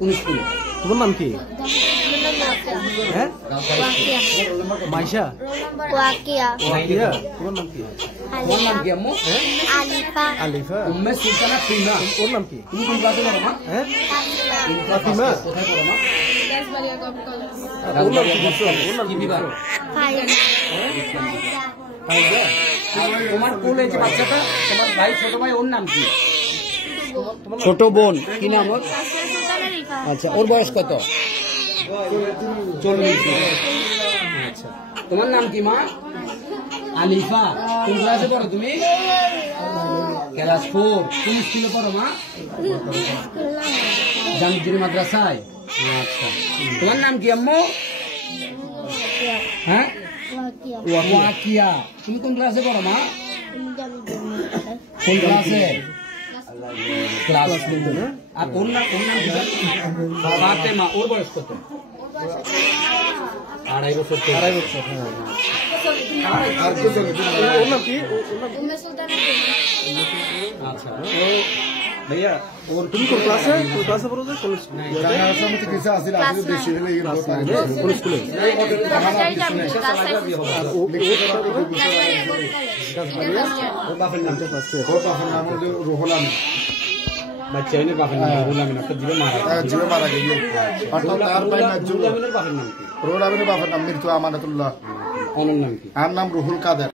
কোন স্কুলে? তোমার নাম কি? হ্যাঁ মাইশা ওয়াকিয়া। ওয়াকিয়া। তোমার নাম কি? তোমার নাম কি আম্মু? আলিফা। আলিফা। উম্মে সুলতানা প্রিমা। ওর নাম কি? তুমি কোন ক্লাসে পড়ো মা? হ্যাঁ ফাতিমা। কোথায় পড়ো মা? ওর নাম কি বলছো? ওর নাম কি কি বিভাগ? তোমার কোলে যে বাচ্চাটা, তোমার ভাই, ছোট ভাই, ওর নাম কি? ছোট বোন কি নাম ওর? আচ্ছা, ওর বয়স কত? 40। আচ্ছা, তোমার নাম কি মা? আলিফা। কোন ক্লাসে পড়ো তুমি? ক্লাস 4। কোন স্কুলে পড়ো মা? জামজুরি মাদ্রাসায়। আচ্ছা, তোমার নাম কি আম্মু? হ্যাঁ, ওয়াকিয়া। তুমি কোন ক্লাসে পড়ো মা? কোন ক্লাসে? ক্লাস 2। আর ওর নাম কি? ফাতেমা। ওর বয়স কত? 2.5 বছর। 2.5 বছর। হ্যাঁ। ওর নাম কি? আচ্ছা, ভাইয়া ওর তুমি কোন ক্লাসে? কোন ক্লাসে পড়ো? যে কোন স্কুলে? কোন স্কুলে? ওর বাপের নাম? রুহুল আমিন। বাচ্চা এনে বাপের নাম রুহুল আমিন। একটা জীবে মারা গেছে। রুহুল আমিনের বাপের নাম কি? রুহুল আমিনের বাবার নাম মৃত্যু আমানাতুল্লাহ। ওনার নাম কি? আর নাম রুহুল কাদের।